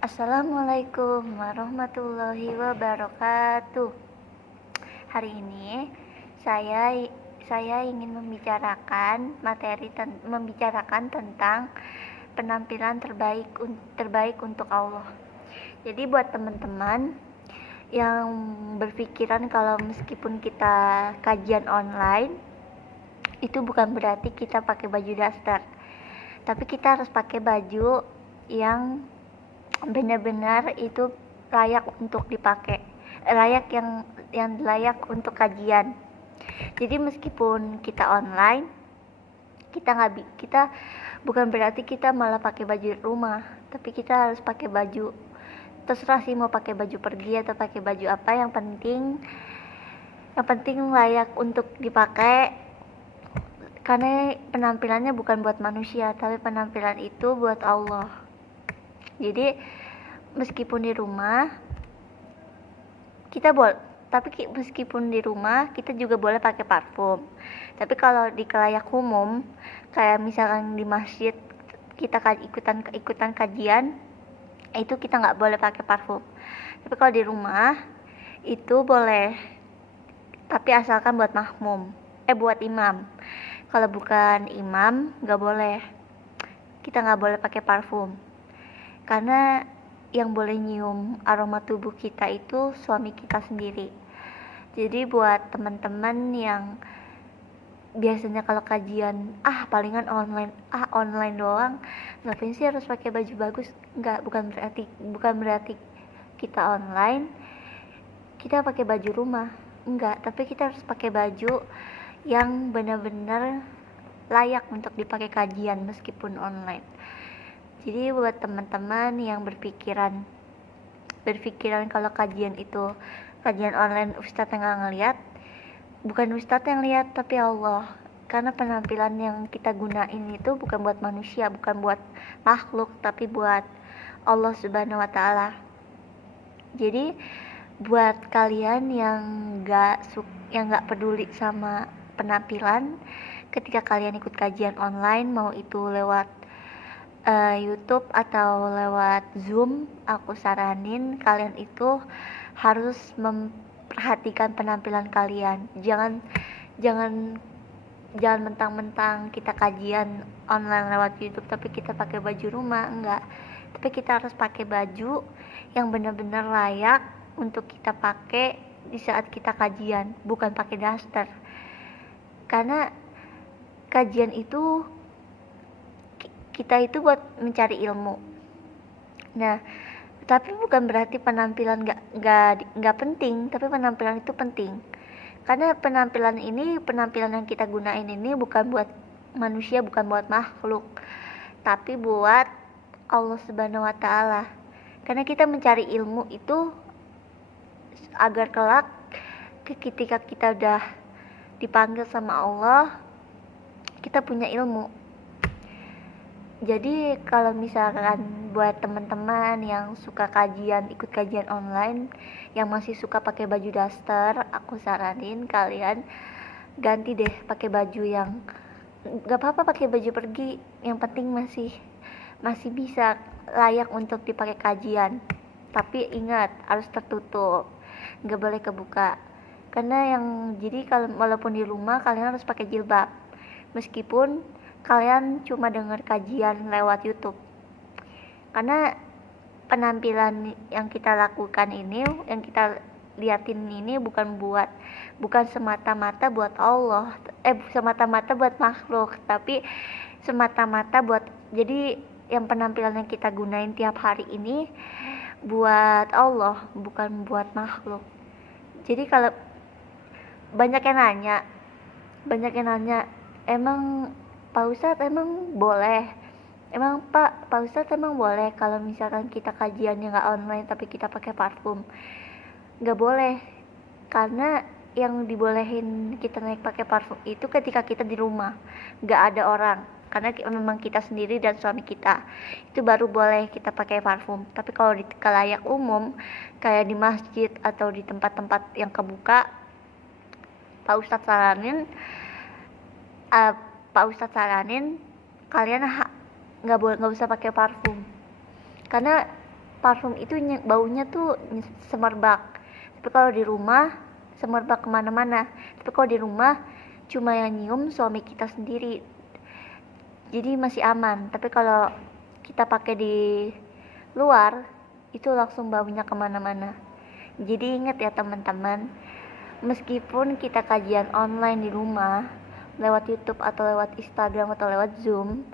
Assalamualaikum warahmatullahi wabarakatuh. Hari ini saya saya ingin membicarakan tentang penampilan terbaik untuk Allah. Jadi buat teman-teman yang berpikiran kalau meskipun kita kajian online itu bukan berarti kita pakai baju daster, tapi kita harus pakai baju yang benar-benar itu layak untuk dipakai, layak untuk kajian. Jadi meskipun kita online, kita bukan berarti kita malah pakai baju rumah, tapi kita harus pakai baju, terserah sih mau pakai baju pergi atau pakai baju apa, yang penting layak untuk dipakai, karena penampilannya bukan buat manusia, tapi penampilan itu buat Allah. Jadi meskipun di rumah meskipun di rumah kita juga boleh pakai parfum. Tapi kalau di kalayak umum, kayak misalkan di masjid kita ikutan kajian, itu kita nggak boleh pakai parfum. Tapi kalau di rumah itu boleh, tapi asalkan buat buat imam. Kalau bukan imam nggak boleh, kita nggak boleh pakai parfum, karena yang boleh nyium aroma tubuh kita itu suami kita sendiri. Jadi buat teman-teman yang biasanya kalau kajian palingan online doang, ngapain sih harus pakai baju bagus? Bukan berarti kita online kita pakai baju rumah, enggak, tapi kita harus pakai baju yang benar-benar layak untuk dipakai kajian meskipun online. Jadi buat teman-teman yang berpikiran kalau kajian online Ustadz yang nggak ngeliat, bukan Ustadz yang lihat tapi Allah, karena penampilan yang kita gunain itu bukan buat manusia, bukan buat makhluk, tapi buat Allah Subhanahu wa Ta'ala. Jadi buat kalian yang nggak peduli sama penampilan, ketika kalian ikut kajian online, mau itu lewat YouTube atau lewat Zoom, aku saranin kalian itu harus memperhatikan penampilan kalian. Jangan mentang-mentang kita kajian online lewat YouTube tapi kita pakai baju rumah, enggak. Tapi kita harus pakai baju yang benar-benar layak untuk kita pakai di saat kita kajian, bukan pakai daster. Karena kajian itu kita itu buat mencari ilmu. Nah, tapi bukan berarti penampilan nggak penting, tapi penampilan itu penting. Karena penampilan yang kita gunain ini bukan buat manusia, bukan buat makhluk, tapi buat Allah Subhanahu wa Ta'ala. Karena kita mencari ilmu itu agar kelak ketika kita udah dipanggil sama Allah, kita punya ilmu. Jadi kalau misalkan buat teman-teman yang suka ikut kajian online, yang masih suka pakai baju daster, aku saranin kalian ganti deh pakai baju yang gak apa-apa pakai baju pergi, yang penting masih bisa layak untuk dipakai kajian. Tapi ingat, harus tertutup, gak boleh kebuka. Karena walaupun di rumah kalian harus pakai jilbab, meskipun kalian cuma dengar kajian lewat YouTube. Karena penampilan yang kita lakukan ini, yang kita liatin ini bukan semata-mata buat Allah, semata-mata buat makhluk, tapi semata-mata jadi yang penampilan yang kita gunain tiap hari ini buat Allah, bukan buat makhluk. Jadi kalau banyak yang nanya, emang Pak Ustadz emang boleh? Pak Ustadz emang boleh kalau misalkan kita kajiannya nggak online tapi kita pakai parfum? Nggak boleh, karena yang dibolehin kita naik pakai parfum itu ketika kita di rumah, nggak ada orang, karena memang kita sendiri dan suami kita, itu baru boleh kita pakai parfum. Tapi kalau di kalayak umum kayak di masjid atau di tempat-tempat yang kebuka, Pak Ustadz saranin kalian nggak usah pakai parfum, karena parfum itu baunya tuh semerbak. Tapi kalau di rumah semerbak kemana-mana. Tapi kalau di rumah cuma yang nyium suami kita sendiri, jadi masih aman. Tapi kalau kita pakai di luar itu langsung baunya kemana-mana. Jadi ingat ya teman-teman, meskipun kita kajian online di rumah lewat YouTube atau lewat Instagram atau lewat Zoom,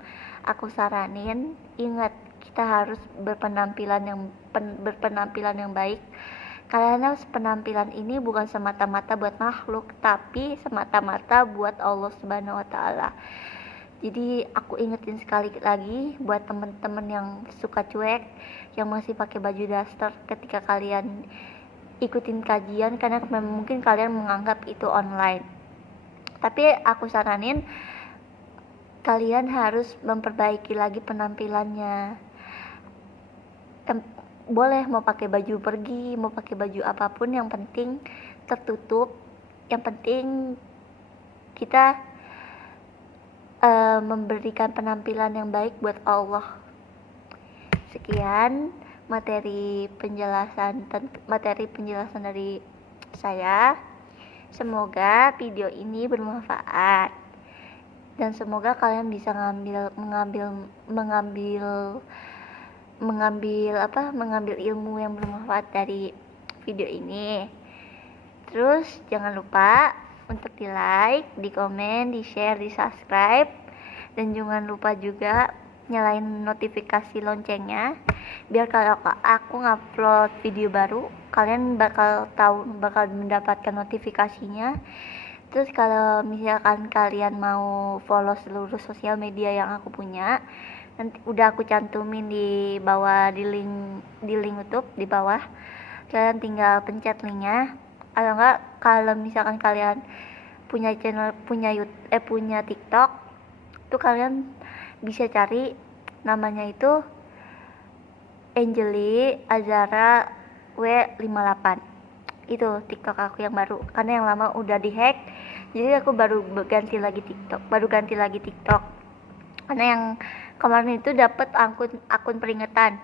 aku saranin ingat kita harus berpenampilan yang baik, karena penampilan ini bukan semata-mata buat makhluk, tapi semata-mata buat Allah Subhanahu wa taala. Jadi aku ingetin sekali lagi buat temen-temen yang suka cuek, yang masih pakai baju daster ketika kalian ikutin kajian, karena mungkin kalian menganggap itu online. Tapi aku saranin kalian harus memperbaiki lagi penampilannya. Boleh mau pakai baju pergi, mau pakai baju apapun, yang penting tertutup, yang penting kita memberikan penampilan yang baik buat Allah. Sekian materi penjelasan dari saya. Semoga video ini bermanfaat dan semoga kalian bisa mengambil ilmu yang bermanfaat dari video ini. Terus jangan lupa untuk di like, di komen, di share, di subscribe, dan jangan lupa juga nyalain notifikasi loncengnya biar kalau aku ngupload video baru kalian bakal mendapatkan notifikasinya. Terus kalau misalkan kalian mau follow seluruh sosial media yang aku punya, nanti udah aku cantumin di bawah, di link YouTube di bawah. Kalian tinggal pencet linknya. Atau enggak, kalau misalkan kalian punya channel, punya TikTok, tuh kalian bisa cari namanya itu Angeli Azara W58. Itu TikTok aku yang baru, karena yang lama udah dihack. Jadi aku baru ganti lagi TikTok. Karena yang kemarin itu dapat akun peringatan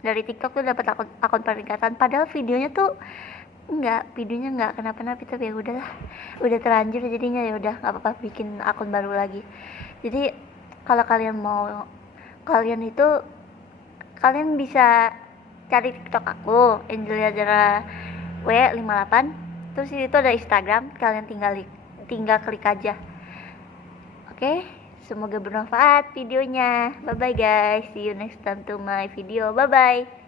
dari TikTok, tuh dapat akun peringatan, padahal videonya nggak kenapa-napa, tapi ya udahlah, udah terlanjur jadinya, ya udah nggak apa-apa, bikin akun baru lagi. Jadi kalau kalian bisa cari TikTok aku Angelia Zara W58, terus itu ada Instagram, kalian tinggal klik aja. Oke, semoga bermanfaat videonya. Bye bye guys, see you next time to my video. Bye bye.